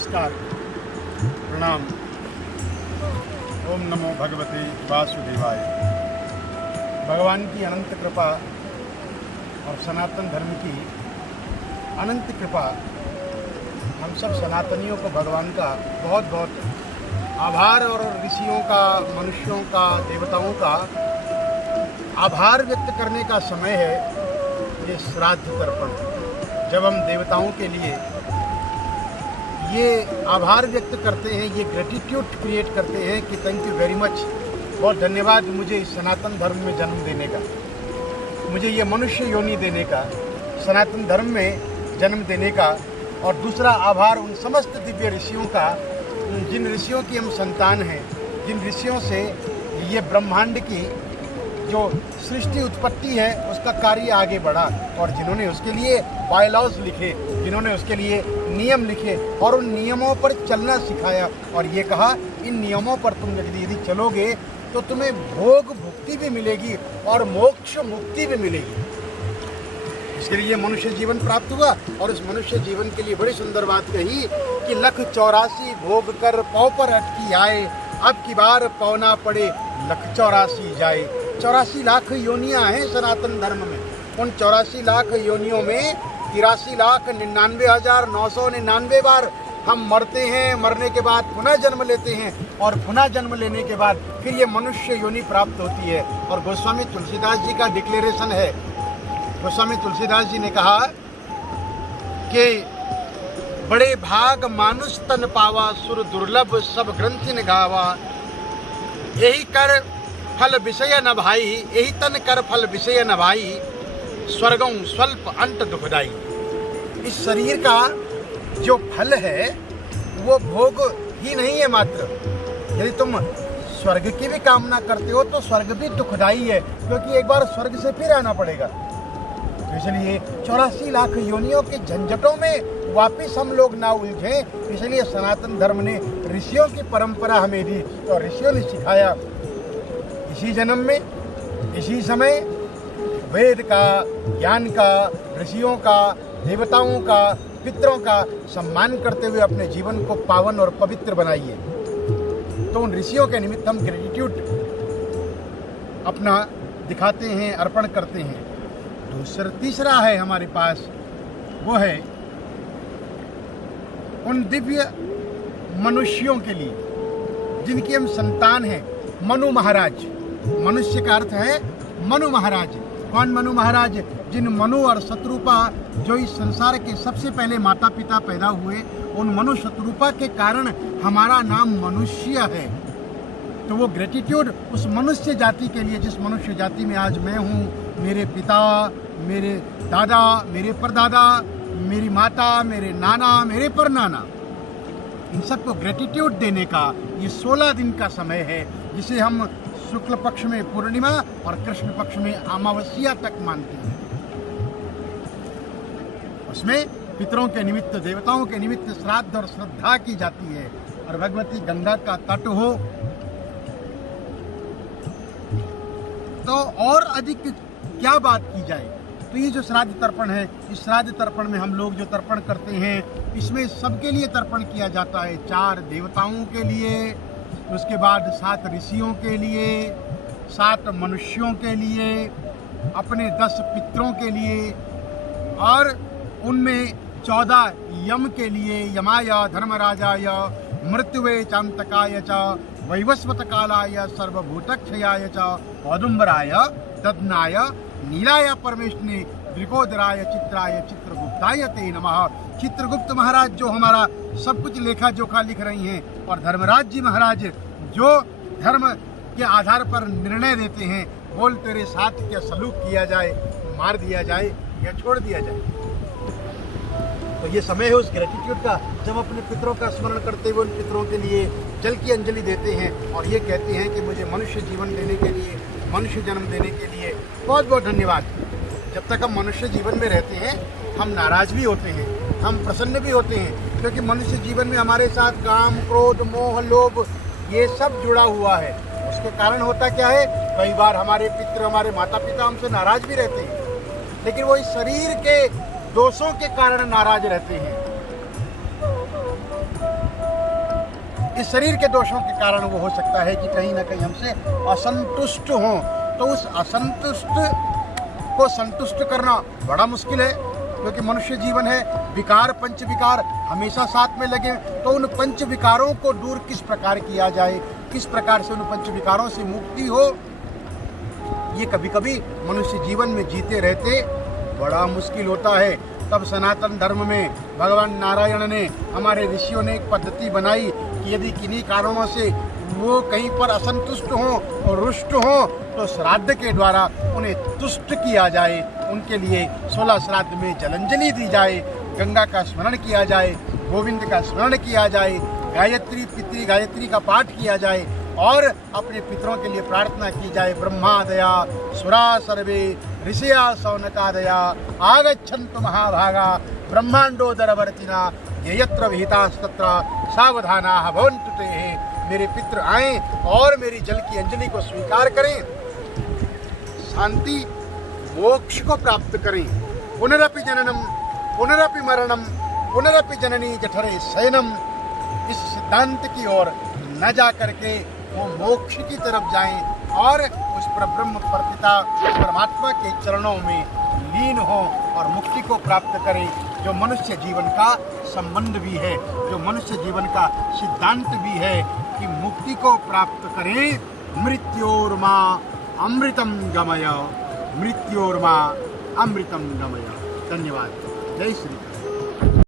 नमस्कार, प्रणाम। ओम नमो भगवते वासुदेवाय। भगवान की अनंत कृपा और सनातन धर्म की अनंत कृपा, हम सब सनातनियों को भगवान का बहुत बहुत आभार और ऋषियों का, मनुष्यों का, देवताओं का आभार व्यक्त करने का समय है। ये श्राद्ध तर्पण, जब हम देवताओं के लिए ये आभार व्यक्त करते हैं, ये ग्रेटिट्यूड क्रिएट करते हैं कि थैंक यू वेरी मच, बहुत धन्यवाद मुझे इस सनातन धर्म में जन्म देने का, मुझे ये मनुष्य योनि देने का, सनातन धर्म में जन्म देने का। और दूसरा आभार उन समस्त दिव्य ऋषियों का, जिन ऋषियों की हम संतान हैं, जिन ऋषियों से ये ब्रह्मांड की जो सृष्टि उत्पत्ति है उसका कार्य आगे बढ़ा, और जिन्होंने उसके लिए बायलॉज लिखे, जिन्होंने उसके लिए नियम लिखे और उन नियमों पर चलना सिखाया, और ये कहा इन नियमों पर तुम यदि चलोगे तो तुम्हें भोग भुक्ति भी मिलेगी और मोक्ष मुक्ति भी मिलेगी। इसके लिए मनुष्य जीवन प्राप्त हुआ, और इस मनुष्य जीवन के लिए बड़ी सुंदर बात कही कि 184 भोग कर पौ पर अटकी आए, अब की बार पौना पड़े 184 जाए। 84 लाख योनियां हैं सनातन धर्म में। उन 84 लाख योनियों में 83,99,999 बार हम मरते हैं, मरने के बाद पुनः जन्म लेते हैं, और पुनः जन्म लेने के बाद फिर ये मनुष्य योनि प्राप्त होती है। और गोस्वामी तुलसीदास जी का डिक्लेरेशन है। गोस्वामी तुलसीदास जी ने कहा कि बड़े भाग मानुष तन पावा, सुर दुर्लभ सब ग्रंथि न गावा, यही कर फल विषय न भाई, यही तन कर फल विषय न भाई, स्वर्गों स्वल्प अंत दुखदाई। इस शरीर का जो फल है वो भोग ही नहीं है मात्र। यदि तुम स्वर्ग की भी कामना करते हो तो स्वर्ग भी दुखदाई है, क्योंकि एक बार स्वर्ग से फिर आना पड़ेगा। तो इसलिए 84 लाख योनियों के झंझटों में वापिस हम लोग ना उलझें, इसलिए सनातन धर्म ने ऋषियों की परंपरा हमें दी, और ऋषियों ने सिखाया इसी जन्म में, इसी समय वेद का, ज्ञान का, ऋषियों का, देवताओं का, पितरों का सम्मान करते हुए अपने जीवन को पावन और पवित्र बनाइए। तो उन ऋषियों के निमित्त हम ग्रेटिट्यूड अपना दिखाते हैं, अर्पण करते हैं। तीसरा है हमारे पास, वो है उन दिव्य मनुष्यों के लिए जिनकी हम संतान हैं। मनु महाराज, मनुष्य का अर्थ है मनु महाराज। कौन मनु महाराज? जिन मनु और शत्रुपा, जो इस संसार के सबसे पहले माता पिता पैदा हुए, उन मनु शत्रुपा के कारण हमारा नाम मनुष्य है। तो वो ग्रेटिट्यूड उस मनुष्य जाति के लिए, जिस मनुष्य जाति में आज मैं हूँ, मेरे पिता, मेरे दादा, मेरे परदादा, मेरी माता, मेरे नाना, मेरे परनाना, इन सबको ग्रेटिट्यूड देने का ये 16 दिन का समय है, जिसे हम शुक्ल पक्ष में पूर्णिमा और कृष्ण पक्ष में अमावस्या तक मानते हैं। उसमें पितरों के निमित्त, देवताओं के निमित्त श्राद्ध और श्रद्धा की जाती है। और भगवती गंगा का तट हो तो और अधिक क्या बात की जाए। तो ये जो श्राद्ध तर्पण है, इस श्राद्ध तर्पण में हम लोग जो तर्पण करते हैं, इसमें सबके लिए तर्पण किया जाता है। 4 देवताओं के लिए, उसके बाद 7 ऋषियों के लिए, 7 मनुष्यों के लिए, अपने 10 पितरों के लिए, और उनमें 14 यम के लिए, यमाय, धर्मराजाय, मृत्युवे चांतकाय च, वैवस्वत कालाय, सर्वभूतक्षयाय च, औदुम्बराय, ददनाय, नीलाय परमेष्ठिने, त्रिकोदराय, चित्राय, चित्रगुप्ताय ते नमः। चित्रगुप्त महाराज जो हमारा सब कुछ लेखा जोखा लिख रही हैं, और धर्मराज जी महाराज जो धर्म के आधार पर निर्णय देते हैं, बोल तेरे साथ क्या सलूक किया जाए, मार दिया जाए या छोड़ दिया जाए। तो ये समय है उस ग्रेटिट्यूड का, जब अपने पितरों का स्मरण करते हुए उन पितरों के लिए जल की अंजलि देते हैं, और ये कहते हैं कि मुझे मनुष्य जीवन देने के लिए, मनुष्य जन्म देने के लिए बहुत बहुत धन्यवाद। जब तक हम मनुष्य जीवन में रहते हैं, हम नाराज भी होते हैं, हम प्रसन्न भी होते हैं, क्योंकि मनुष्य जीवन में हमारे साथ काम, क्रोध, मोह, लोभ, ये सब जुड़ा हुआ है। उसके कारण होता क्या है, कई बार हमारे पितृ, हमारे माता पिता हमसे नाराज भी रहते हैं, लेकिन वो इस शरीर के दोषों के कारण नाराज रहते हैं। कि शरीर के दोषों के कारण वो हो सकता है कि कहीं ना कहीं हमसे असंतुष्ट हों। तो उस असंतुष्ट को संतुष्ट करना बड़ा मुश्किल है, क्योंकि मनुष्य जीवन है, विकार पंच विकार हमेशा साथ में लगे। तो उन पंच विकारों को दूर किस प्रकार किया जाए, किस प्रकार से उन पंच विकारों से मुक्ति हो, ये कभी कभी मनुष्य जीवन में जीते रहते बड़ा मुश्किल होता है। तब सनातन धर्म में भगवान नारायण ने, हमारे ऋषियों ने एक पद्धति बनाई कि यदि किन्हीं कारणों से वो कहीं पर असंतुष्ट हों और रुष्ट हों तो श्राद्ध के द्वारा उन्हें तुष्ट किया जाए। उनके लिए 16 श्राद्ध में जलांजलि दी जाए, गंगा का स्मरण किया जाए, गोविंद का स्मरण किया जाए, गायत्री पितृ गायत्री का पाठ किया जाए और अपने पितरों के लिए प्रार्थना की जाए। ब्रह्मादया सुरा सर्वे ऋषिया सौनकादया आगच्छन्तु महाभागा ब्रह्मांडोदरवर्तिना यत्र विहितास्तत्र सावधानाः भवन्तु ते। मेरे पितृ आए और मेरी जल की अंजलि को स्वीकार करें, शांति मोक्ष को प्राप्त करें। पुनरपि जननम पुनरपि मरणम पुनरपि जननी जठरे शयनम, इस सिद्धांत की ओर न जा करके वो मोक्ष की तरफ जाएं और उस पर ब्रह्म परपिता परमात्मा के चरणों में लीन हो और मुक्ति को प्राप्त करें, जो मनुष्य जीवन का संबंध भी है, जो मनुष्य जीवन का सिद्धांत भी है कि मुक्ति को प्राप्त करें। मृत्योर्मा अमृतम गमय, मृत्योर्मा अमृतम गमय। धन्यवाद। जय श्री कृष्ण।